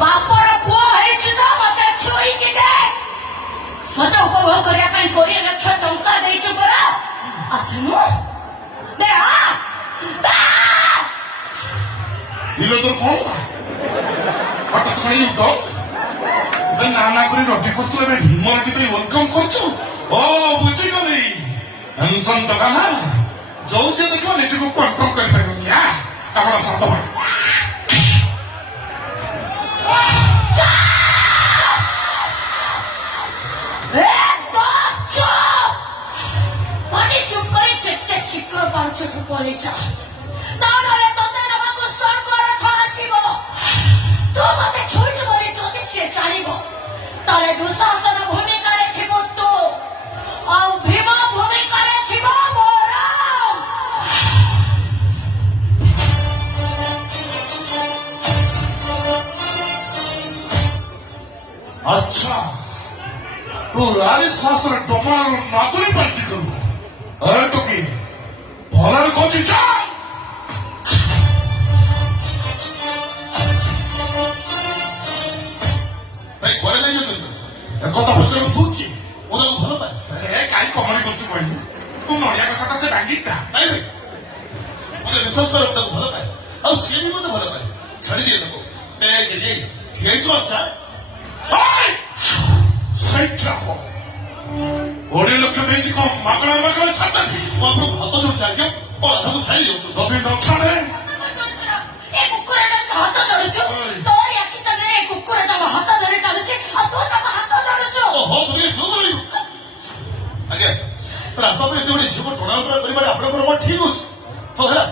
ବାପର ପୁଅ ହେଇଛି ତ ମତେ ଛୁଇଁକି ଦେ। ମତେ ଉପଭୋଗ କରିବା ପାଇଁ 20 ଲକ୍ଷ ଟଙ୍କା ଦେଇଛୁ ପରା। ଆସୁନୁ ବେ ଇଲୋ ତୋର କଣ ହଠାତ୍ କାହିଁ ଉଠ ଏବେ ନା କରି ରଟି କରୁଥିଲୁ ଏବେ ଭୀମର ଟିକେ ୱେଲକମ୍ କରୁଛୁ। ଓ ବୁଝିଗଲି ଟେନସନ୍ ଟଙ୍କା ନା ଯୋଉ ଯିଏ ଦେଖିବ ନିଜକୁ କଣ୍ଟ୍ରୋଲ କରିପାରିବନି। ଆପଣ ସାତ ଚୁପ୍ କରି ଯେତେ ଶୀଘ୍ର ପାରୁଛଠୁ ପଳେଇ ଯା। ନହେଲେ ତତେ ନେବାକୁ ସ୍ୱର୍ଗର ରଥ ଆସିବ। ତୁ ମତେ ଛୁଇଁଛୁ ବୋଲି ଯଦି ସିଏ ଜାଣିବ ତାହେଲେ ଦୁଃଶାସନ ଭୂମିକାରେ ଥିବ ତୁ ଆଉ ଭୀମ ଭୂମିକାରେ ଥିବ ମୋର। ଆଚ୍ଛା ତୁ ରାଣୀ ଶାସନ ଡମାର ନାଗୁଳି ପାର୍ଟି କରୁ। अरे टोकी भलर कोची जा भाई कोरे नहीं जो कथा पचार तू कि ओरा को भलो पाए ए काई कमरी करछु कहलु तू नडिया गछटा से बांगीटा नहीं भाई मुझे रिसर्च कर ओटा को भलो पाए और से भी मुझे भलो पाए छाड़ी दिए नको मैं के लिए ठीक जो अच्छा ओए सही चाहो 20 ଲକ୍ଷ ଦେଇଛି କଣ ମାଗଣା ମାଗଣା ଛାଡିଦେବି। ମୁଁ ଆପଣଙ୍କୁ ହାତ ଯୋଡୁ ଛାଡିଦିଅ ଓ ଅଧାକୁ ଛାଡି ଦିଅନ୍ତୁ। ଯଦି ନ ଛାଡେ ଏ କୁକୁରଟା ହାତ ଧରୁଛୁ। ତୋରି ଆଖି ସାମ୍ନାରେ ଏ କୁକୁରଟା ମୋ ହାତ ଧରି ଟାଣୁଛି ଆଉ ତୁ ତାକୁ ହାତ ଧରୁଛୁ। ଓହୋ ତୁମେ ଝିଅ ଧରିବୁ ଆଜ୍ଞା ରାସ୍ତା ଉପରେ ଏତେ ଗୋଟେ ଝିଅକୁ ଟଣାଉଟଣା କରିବାଟା ଆପଣଙ୍କର କ'ଣ ଠିକ ଅଛି? ହଉ ହେଲା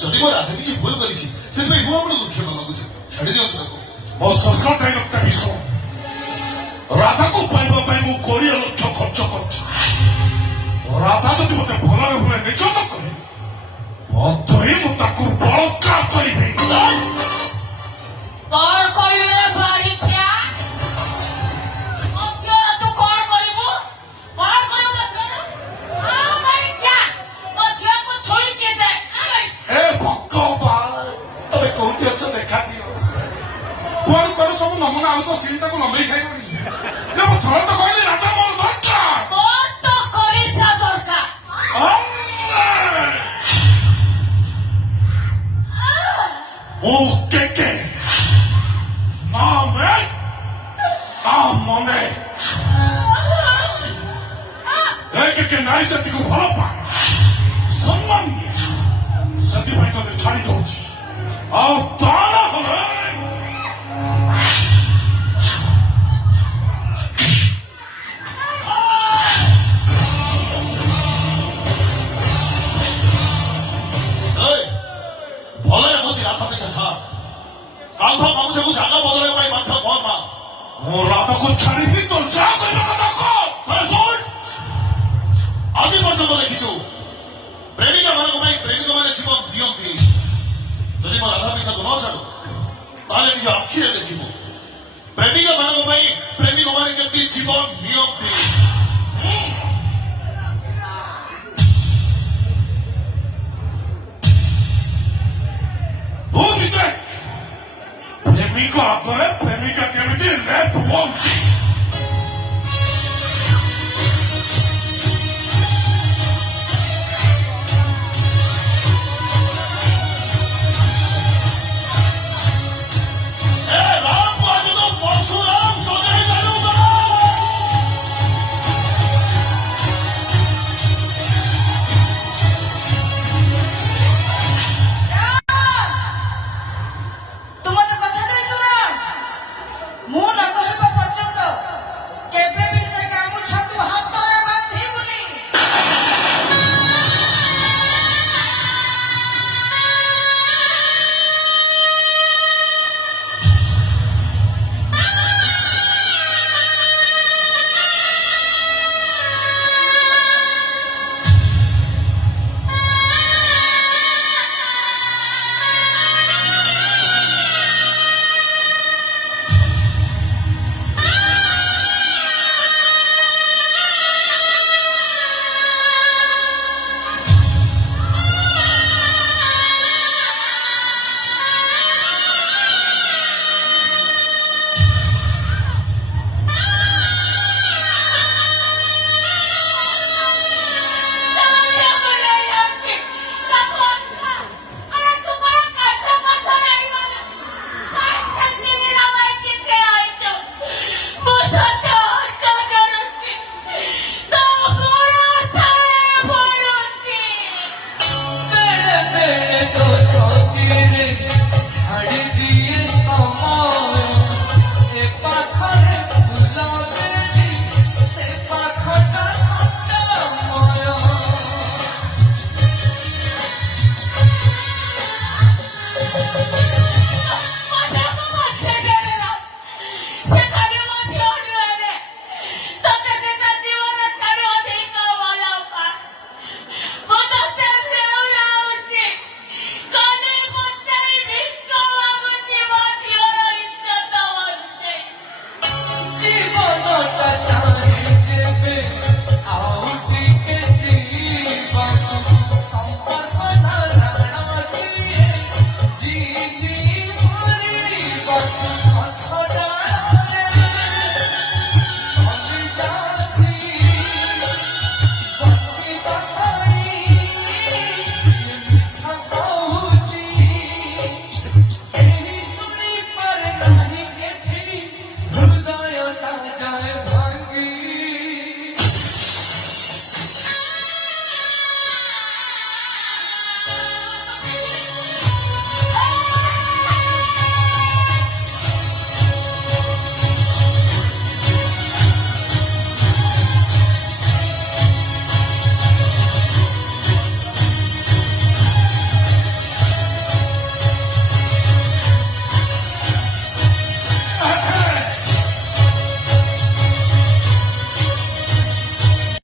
ଯଦି ମୋ ରାଧା କିଛି ଭୁଲ କରିଛି ସେଥିପାଇଁ ମୁଁ ଆପଣଙ୍କୁ କ୍ଷମା ମାଗୁଛି ଛାଡି ଦିଅନ୍ତୁ ତାକୁ। ମୋ ଶେଷ ଡାଇଲଗଟା ବିଷ ରାଧାକୁ ପାଇବା ପାଇଁ ମୁଁ 20 ଲକ୍ଷ ଖର୍ଚ୍ଚ କରୁଛି। ରାଧା ଯଦି ମତେ ଭଲରେ ଭୁଲେ ନିଜ ନ କରେ ମତେ ହିଁ ମୁଁ ତାକୁ ବଳତ୍କାର କରିବି। କଣ କହିଲୁ ରେ ବାରିଖିଆ? ତୁ କଣ କରିବୁ? କଣ କରିବୁ ବାରିଖିଆ? ମୋ ଝିଅକୁ ଛୁଇଁକି ଦେ। ଏ ଭଗବାନ ତମେ କୋଉଠି ଅଛ ଦେଖା ଦିଅ। କୁଆଡୁ କୁଆଡୁ ସବୁ ନମୁନା ଆଣୁଛ ସିଲଟାକୁ ଲମ୍ବେଇ ସାରିବନି। ମୁଁ ଥରେ ତ କହିଲି ରାଧା ମୋର ଦରକାର। ମୋର ତ କରିଛା ଦରକାର। O que Name Amone que ନାରୀ ଜାତିକୁ ଭଲ ପାଏ ସମ୍ମାନ ଦିଏ ସେଥିପାଇଁ ତତେ ଛାଡ଼ି ଦଉଛି। ଆଉ ତାର ହେଲେ ଭଲରେ କହୁଛି ରାଧା ପିଛା ଛାଡ଼ କାନ୍ଧ ମାଗୁଛକୁ ଜାଗା ବଦଳାଇବା ପାଇଁ ବାଧ୍ୟ କର ନା। ମୁଁ ରାଧାକୁ ଛାଡ଼ିବି ତୋର ଯାହା କରିବା କଥା କର। ଶୁଣ ଆଜି ପର୍ଯ୍ୟନ୍ତ ଦେଖିଛୁ ପ୍ରେମିକା ମାନଙ୍କ ପାଇଁ ପ୍ରେମିକ ମାନେ ଜୀବନ ଦିଅନ୍ତି। ଯଦି ମୋ ରାଧା ପିଛାକୁ ନ ଛାଡୁ ତାହେଲେ ନିଜ ଆଖିରେ ଦେଖିବୁ ପ୍ରେମିକା ମାନଙ୍କ ପାଇଁ ପ୍ରେମିକ ମାନେ କେମିତି ଜୀବନ ନିଅନ୍ତି। ପ୍ରେମିକ ଆଗରେ ପ୍ରେମିକା କେମିତି ରେପ୍ ହୁଅନ୍ତି।